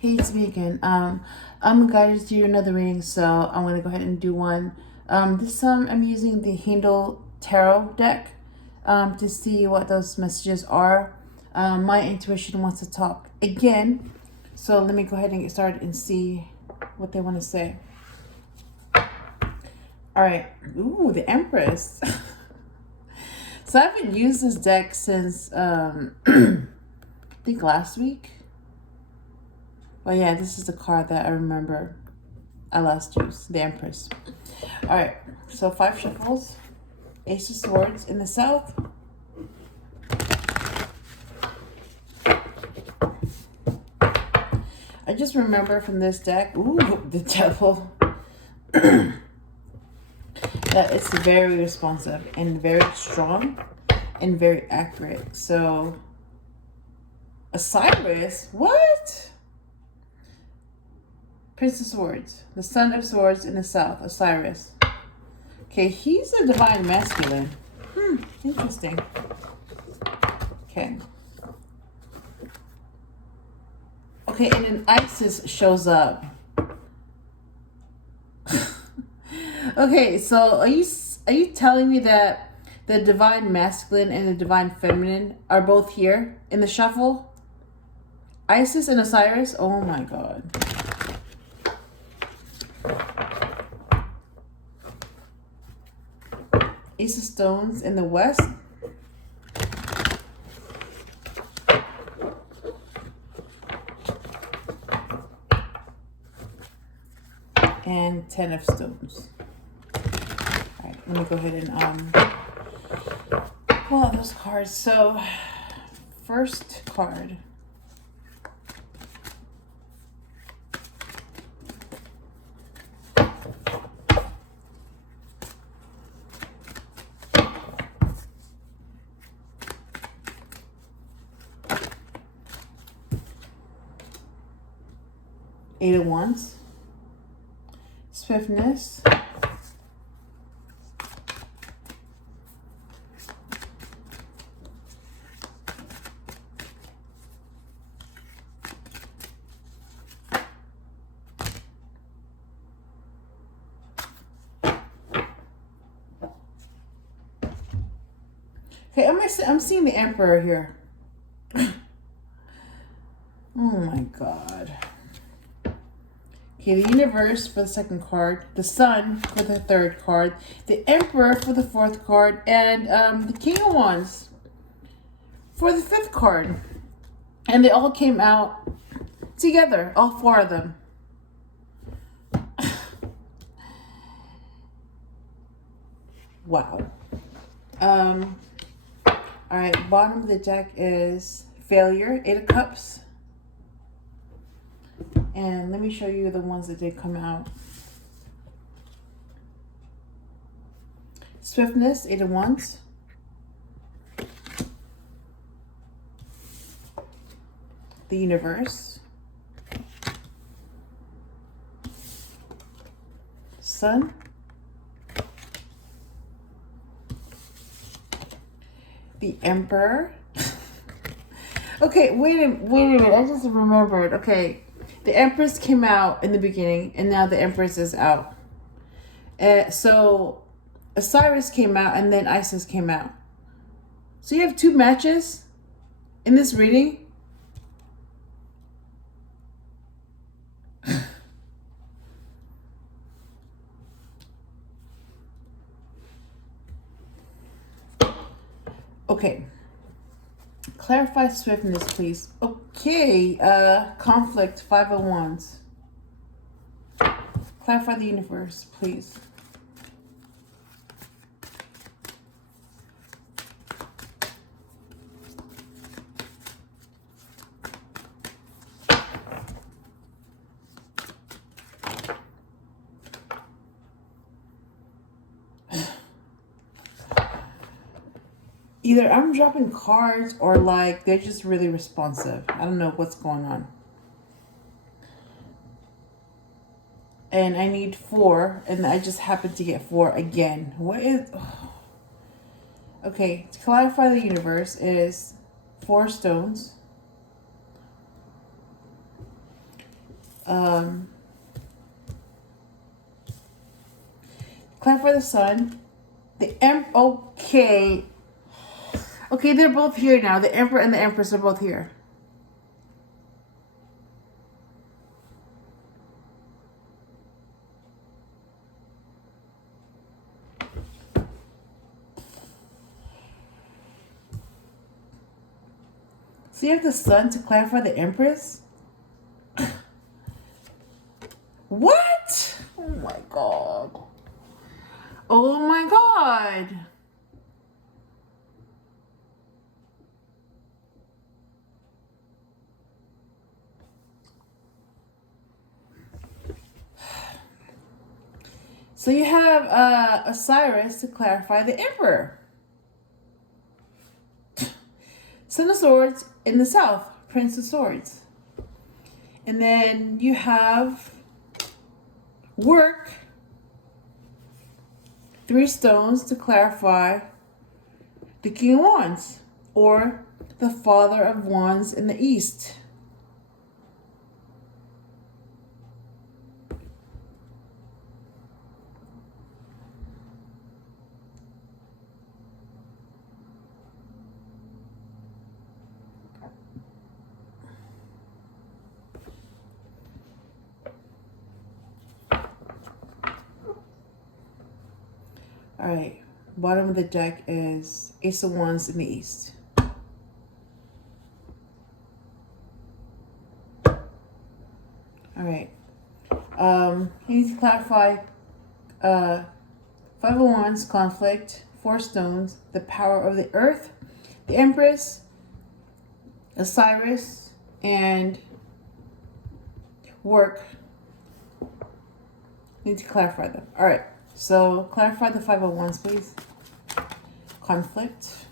Hey, it's me again. I'm guided to do another reading, so I'm gonna go ahead and do one. This time I'm using the Haindl tarot deck to see what those messages are. My intuition wants to talk again, so let me go ahead and get started and see what they want to say. All right. Ooh, the Empress. So I haven't used this deck since I think last week. Well, yeah, this is the card that I remember I last used, the Empress. All right, so 5 shuffles, Ace of Swords in the south. I just remember from this deck, ooh, the Devil, that it's very responsive and very strong and very accurate. So, Osiris, what? Prince of Swords, the Son of Swords in the south, Osiris. Okay, he's a divine masculine. Interesting. Okay. Okay, and then Isis shows up. Okay, so are you telling me that the divine masculine and the divine feminine are both here in the shuffle? Isis and Osiris? Oh my god. Ace of Stones in the west. And 10 of Stones. Alright, let me go ahead and pull out those cards. So, first card. Eight of Wands. Swiftness. Okay, I'm seeing the Emperor here. Oh my god. Okay, the Universe for the second card, the Sun for the third card, the Emperor for the fourth card, and the King of Wands for the fifth card. And they all came out together, all 4 of them. Wow. Alright, bottom of the deck is Failure, 8 of Cups. And let me show you the ones that did come out. Swiftness, 8 of Wands. The Universe. Sun. The Emperor. Okay, wait a minute. I just remembered. Okay, the Empress came out in the beginning, and now the Empress is out. So Osiris came out, and then Isis came out. So you have 2 matches in this reading. Okay. Clarify swiftness, please. Okay. Conflict, 5 of Wands. Clarify the Universe, please. Either I'm dropping cards or like they're just really responsive. I don't know what's going on. And I need 4, and I just happen to get 4 again. What is... Oh. Okay, to clarify the Universe is 4 stones. Clarify the sun. Okay. Okay, they're both here now. The Emperor and the Empress are both here. So you have the Sun to clarify the Empress? What? Oh my god. Oh my god. So you have Osiris to clarify the Emperor. Son of Swords in the south, Prince of Swords. And then you have Work, 3 stones to clarify the King of Wands, or the Father of Wands in the east. All right, bottom of the deck is Ace of Wands in the east. All right, you need to clarify 5 of Wands, conflict, 4 stones, the power of the earth, the Empress, Osiris, and Work. You need to clarify them. All right. So clarify the 5 of Wands, please. Conflict.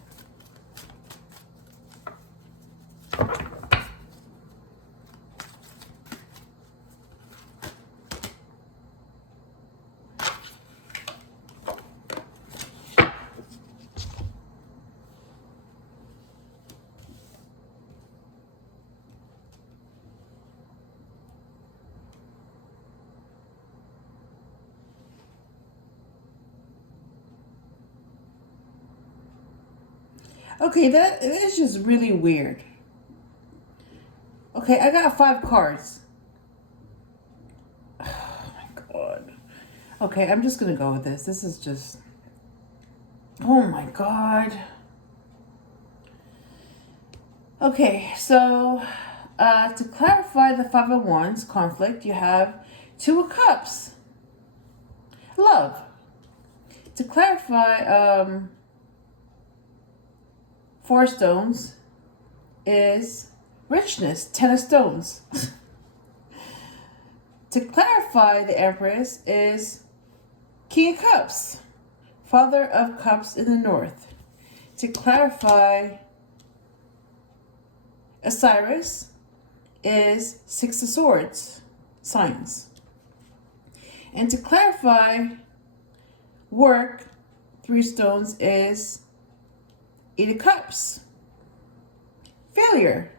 Okay, that is just really weird. Okay, I got 5 cards. Oh my god. Okay, I'm just gonna go with this. This is just... Oh my god. Okay, so to clarify the 5 of Wands conflict, you have 2 of Cups. Love. To clarify 4 stones is richness, 10 of stones. To clarify the Empress is King of Cups, Father of Cups in the north. To clarify Osiris is 6 of Swords, signs. And to clarify Work, 3 stones is 8 of Cups. Failure.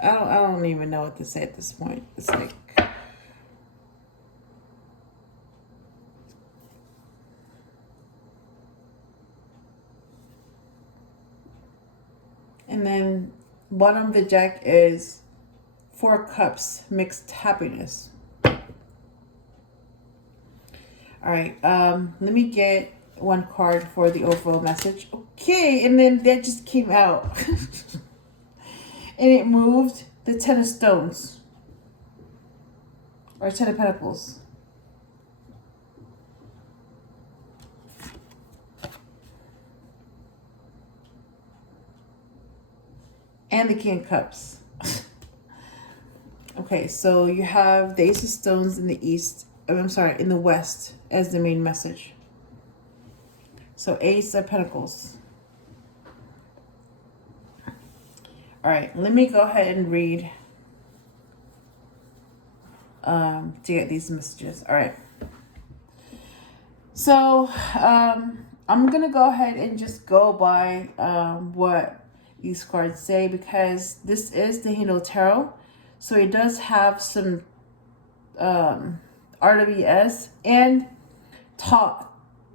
I don't even know what to say at this point. It's like... And then bottom of the deck is 4 Cups, mixed happiness. All right, let me get 1 card for the overall message. Okay, and then that just came out. And it moved the 10 of stones. Or 10 of pentacles. And the King of Cups. Okay, so you have the Ace of Stones in the east. I'm sorry, in the west as the main message. So Ace of Pentacles. All right, let me go ahead and read to get these messages. All right. So I'm going to go ahead and just go by what these cards say, because this is the Haindl Tarot. So it does have some RWS and Thoth.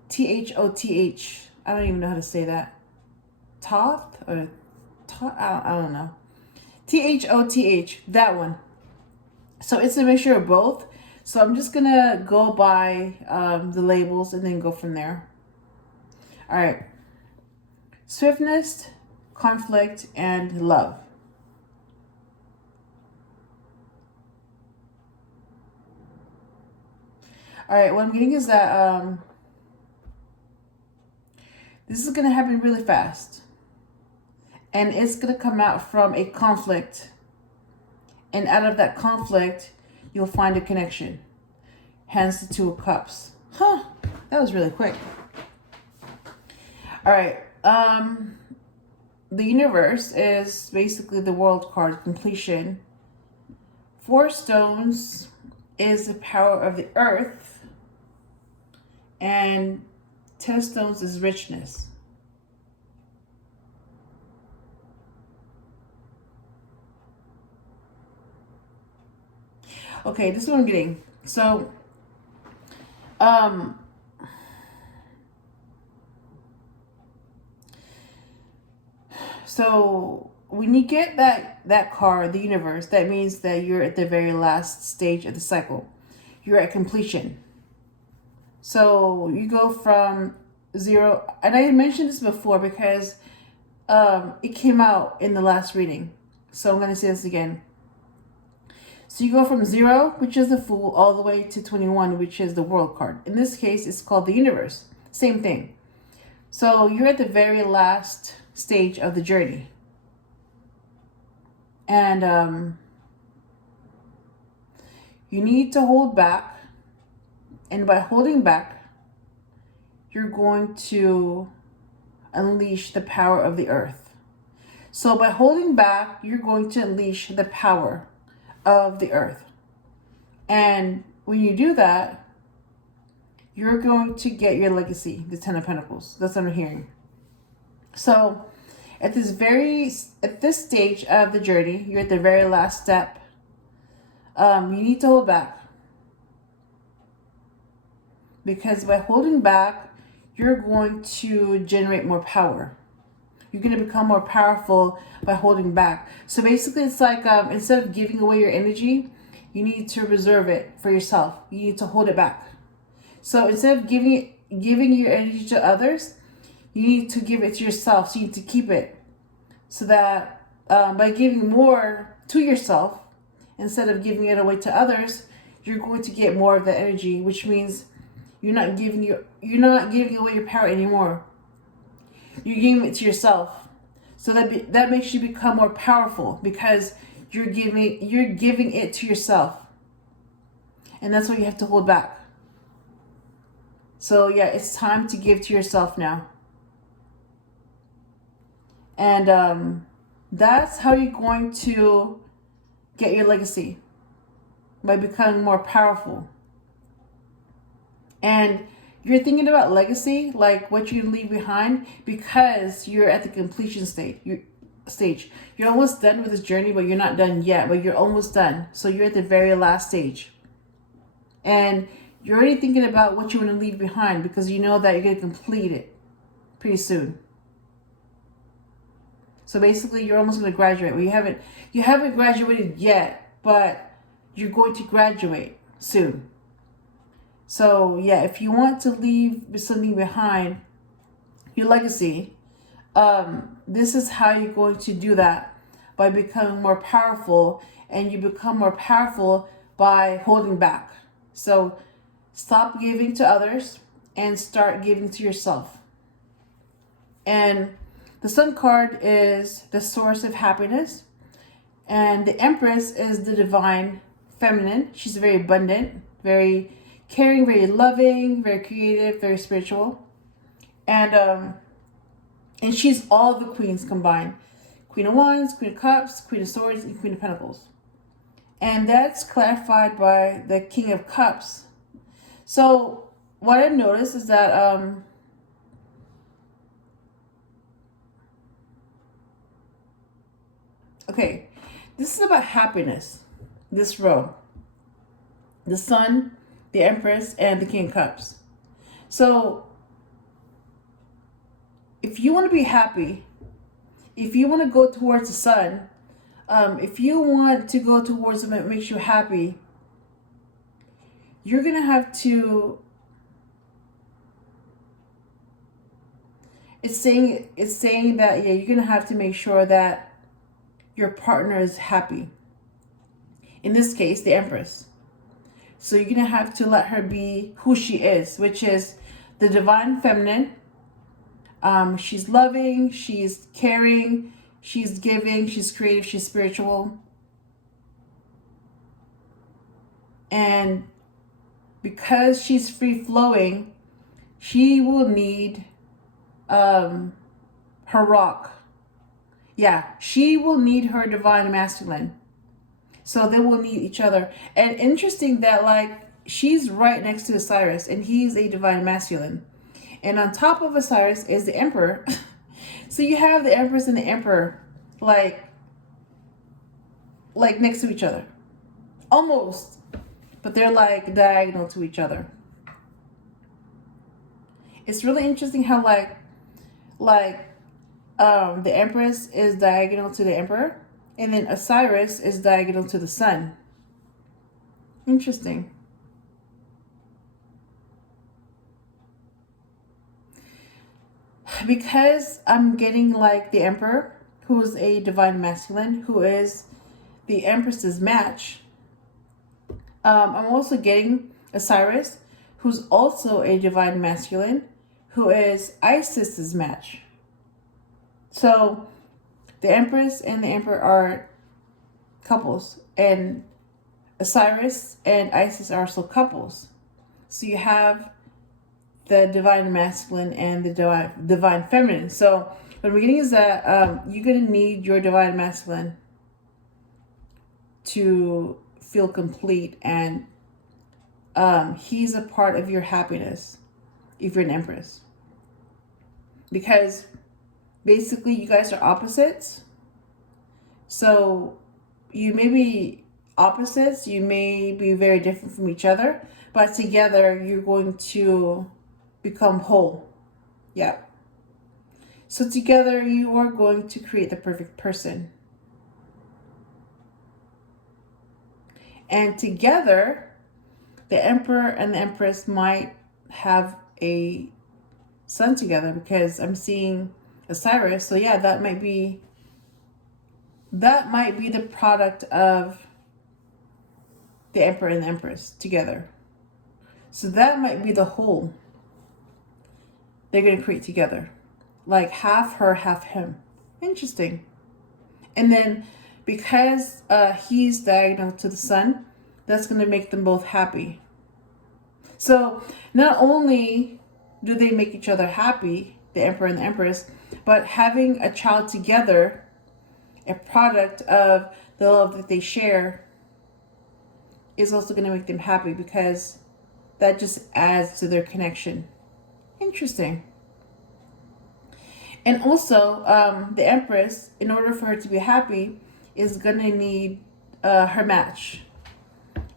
Thoth. I don't even know how to say that. Thoth or Thoth? I don't know. Thoth. That one. So it's a mixture of both. So I'm just going to go by the labels and then go from there. All right. Swiftness, conflict, and love. All right. What I'm getting is that this is going to happen really fast. And it's going to come out from a conflict. And out of that conflict, you'll find a connection. Hence the Two of Cups. Huh. That was really quick. All right. The universe is basically the world card, completion. 4 stones is the power of the earth. And 10 stones is richness. Okay, this is what I'm getting. So when you get that card, the universe, that means that you're at the very last stage of the cycle. You're at completion. So you go from 0, and I mentioned this before because it came out in the last reading. So I'm going to say this again. So you go from 0, which is the Fool, all the way to 21, which is the World card. In this case, it's called the universe. Same thing. So you're at the very last stage of the journey. And you need to hold back. And by holding back, you're going to unleash the power of the earth. So by holding back, you're going to unleash the power of the earth. And when you do that, you're going to get your legacy, the 10 of Pentacles. That's what I'm hearing. So at this stage of the journey, you're at the very last step. You need to hold back. Because by holding back, you're going to generate more power. You're going to become more powerful by holding back. So basically, it's like instead of giving away your energy, you need to reserve it for yourself. You need to hold it back. So instead of giving your energy to others, you need to give it to yourself. So you need to keep it. So that by giving more to yourself, instead of giving it away to others, you're going to get more of that energy, which means you're not giving away your power anymore. You're giving it to yourself. So that makes you become more powerful because you're giving it to yourself. And that's why you have to hold back. So yeah, it's time to give to yourself now. And that's how you're going to get your legacy, by becoming more powerful. And you're thinking about legacy, like what you leave behind, because you're at the completion stage. You're almost done with this journey, but you're not done yet, but you're almost done. So you're at the very last stage. And you're already thinking about what you want to leave behind because you know that you're going to complete it pretty soon. So basically, you're almost going to graduate. Well, you haven't graduated yet, but you're going to graduate soon. So yeah, if you want to leave something behind, your legacy, this is how you're going to do that, by becoming more powerful. And you become more powerful by holding back. So stop giving to others and start giving to yourself. And the Sun card is the source of happiness. And the Empress is the divine feminine. She's very abundant, very caring, very loving, very creative, very spiritual. And she's all the queens combined. Queen of Wands, Queen of Cups, Queen of Swords, and Queen of Pentacles. And that's clarified by the King of Cups. So what I've noticed is that, Okay, this is about happiness. This row. The Sun, the Empress, and the King of Cups. So, if you want to be happy, if you want to go towards the Sun, if you want to go towards something that makes you happy, you're going to have to... It's saying that, yeah, you're going to have to make sure that your partner is happy. In this case, the Empress. So you're going to have to let her be who she is, which is the divine feminine. She's loving, she's caring, she's giving, she's creative, she's spiritual. And because she's free-flowing, she will need her rock. Yeah, she will need her divine masculine. So they will need each other. And interesting that, like, she's right next to Osiris, and he's a divine masculine. And on top of Osiris is the Emperor. So you have the Empress and the Emperor, like next to each other. Almost. But they're like diagonal to each other. It's really interesting how the Empress is diagonal to the Emperor, and then Osiris is diagonal to the Sun. Interesting. Because I'm getting like the Emperor, who is a divine masculine, who is the Empress's match. I'm also getting Osiris, who's also a divine masculine, who is Isis's match. So the Empress and the Emperor are couples, and Osiris and Isis are also couples. So you have the divine masculine and the divine feminine. So what I'm getting is that you're going to need your divine masculine to feel complete, and he's a part of your happiness if you're an Empress. Because basically you guys are opposites. So you may be opposites, you may be very different from each other, but together you're going to become whole. Yeah. So together you are going to create the perfect person. And together, the Emperor and the Empress might have a son together, because I'm seeing Osiris. So yeah, that might be the product of the Emperor and the Empress together. So that might be the whole they're going to create together. Like half her, half him. Interesting. And then because he's diagonal to the Sun, that's going to make them both happy. So not only do they make each other happy, the Emperor and the Empress, but having a child together, a product of the love that they share, is also going to make them happy, because that just adds to their connection. Interesting. And also, the Empress, in order for her to be happy, is going to need her match.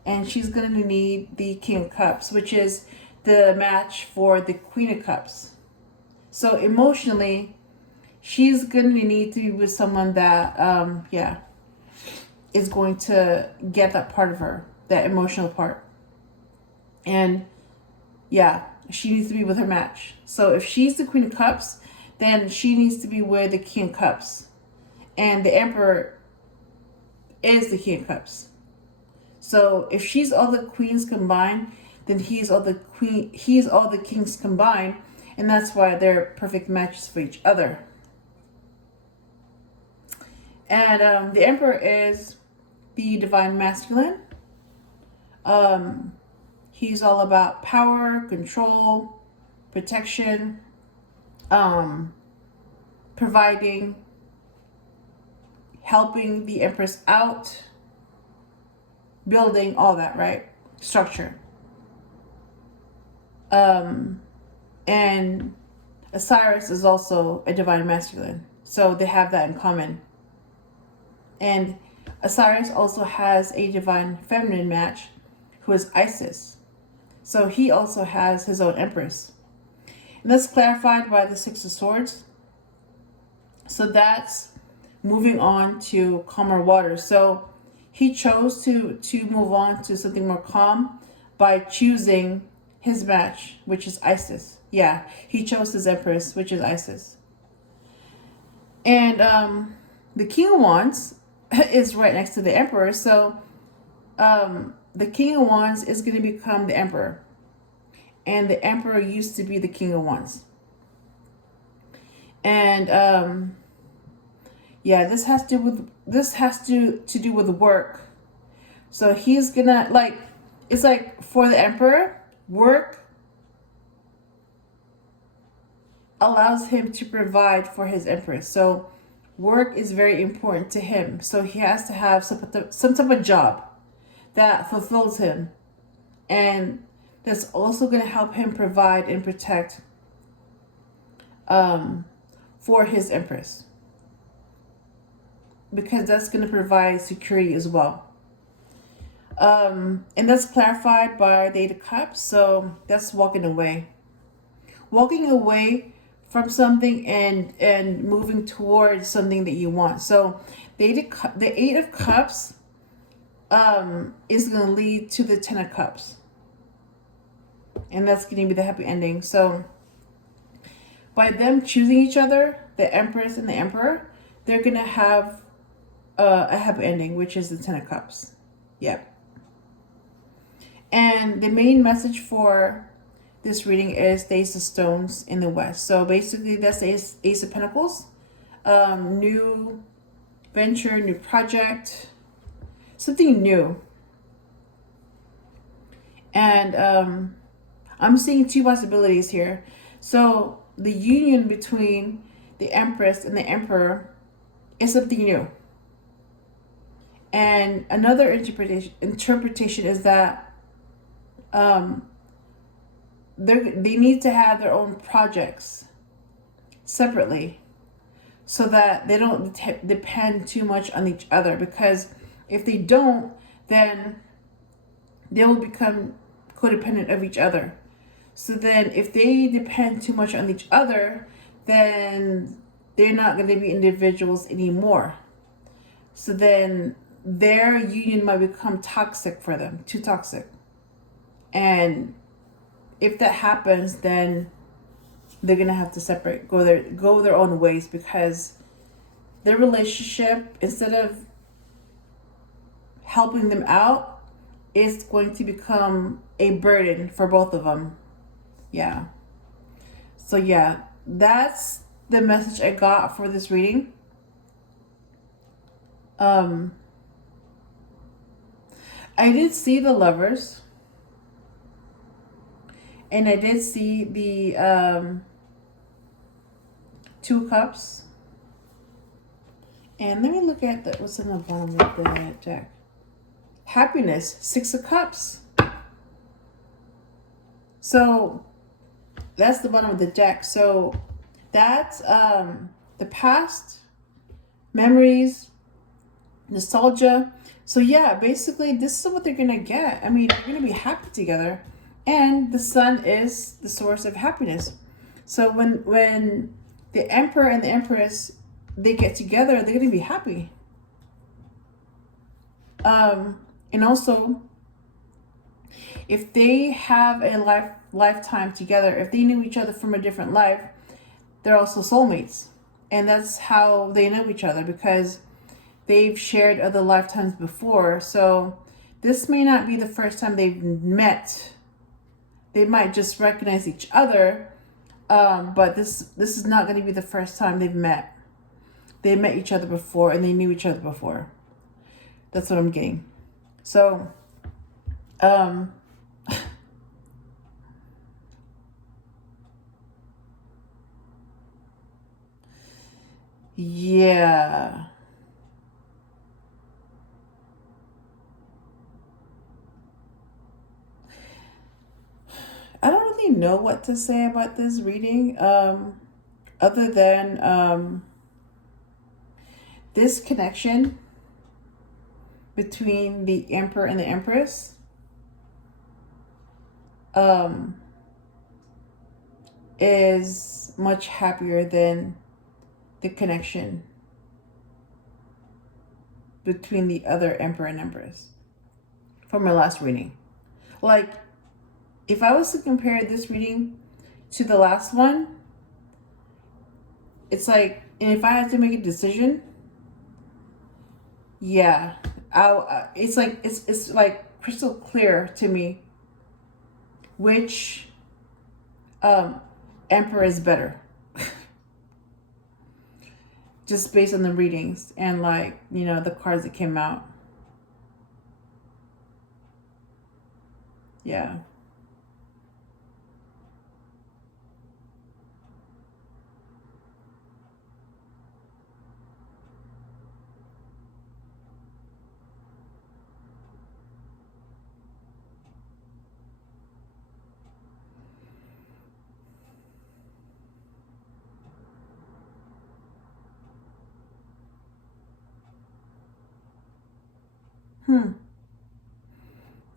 And she's going to need the King of Cups, which is the match for the Queen of Cups. So emotionally, she's going to need to be with someone that, is going to get that part of her, that emotional part. And yeah, she needs to be with her match. So if she's the Queen of Cups, then she needs to be with the King of Cups. And the Emperor is the King of Cups. So if she's all the queens combined, then he's all the kings combined, and that's why they're perfect matches for each other. And the Emperor is the divine masculine. He's all about power, control, protection, providing, helping the Empress out, building, all that, right? Structure. And Osiris is also a divine masculine. So they have that in common. And Osiris also has a divine feminine match who is Isis. So he also has his own empress. And that's clarified by the Six of Swords. So that's moving on to calmer waters. So he chose to move on to something more calm by choosing his match, which is Isis. Yeah, he chose his empress, which is Isis. And the King of Wands is right next to the Emperor. So the King of Wands is going to become the Emperor. And the Emperor used to be the King of Wands. And yeah, this has to do with work. So he's gonna, like, it's like for the Emperor, work allows him to provide for his Empress. So work is very important to him. So he has to have some type of job that fulfills him, and that's also going to help him provide and protect for his Empress, because that's going to provide security as well. And that's clarified by the Eight of Cups. So that's walking away from something and moving towards something that you want. So the Eight of Cups is going to lead to the Ten of Cups, and that's going to be the happy ending. So by them choosing each other, the Empress and the Emperor, they're going to have a happy ending, which is the Ten of Cups. Yep. And the main message for this reading is the Ace of Stones in the West. So basically that's the Ace of Pentacles. New venture, new project, something new. And I'm seeing two possibilities here. So the union between the Empress and the Emperor is something new. And another interpretation is that they need to have their own projects separately, so that they don't depend too much on each other. Because if they don't, then they will become codependent of each other. So then if they depend too much on each other, then they're not going to be individuals anymore. So then their union might become toxic for them, too toxic. And if that happens, then they're going to have to separate, go their own ways, because their relationship, instead of helping them out, is going to become a burden for both of them. Yeah. So yeah, that's the message I got for this reading. I did see the Lovers. And I did see the Two Cups. And let me look at what's in the bottom of the deck. Happiness, Six of Cups. So that's the bottom of the deck. So that's the past, memories, nostalgia. So yeah, basically this is what they're gonna get. I mean, they're gonna be happy together. And the Sun is the source of happiness. So when the Emperor and the Empress, they get together, they're going to be happy. And also, if they have a lifetime together, if they knew each other from a different life, they're also soulmates. And that's how they know each other, because they've shared other lifetimes before. So this may not be the first time they've met. They might just recognize each other, but this is not going to be the first time they've met. They met each other before, and they knew each other before. That's what I'm getting. So, yeah. I don't really know what to say about this reading, other than this connection between the Emperor and the Empress is much happier than the connection between the other Emperor and Empress from my last reading. Like, if I was to compare this reading to the last one, it's like, and if I had to make a decision, yeah, it's like crystal clear to me which Emperor is better. Just based on the readings and, like, you know, the cards that came out. Yeah.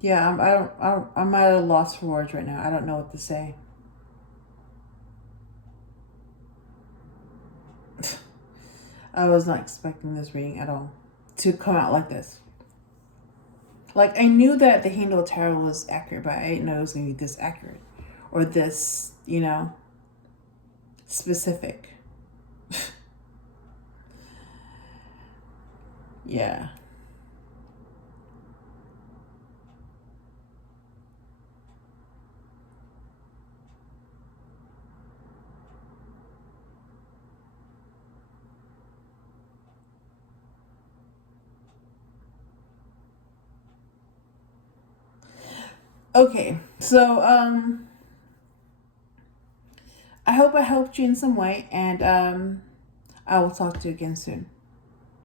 Yeah, I'm at a loss for words right now. I don't know what to say. I was not expecting this reading at all to come out like this. Like, I knew that the Haindl tarot was accurate, but I didn't know it was going to be this accurate or this, you know, specific. Yeah. Okay, so I hope I helped you in some way, and I will talk to you again soon.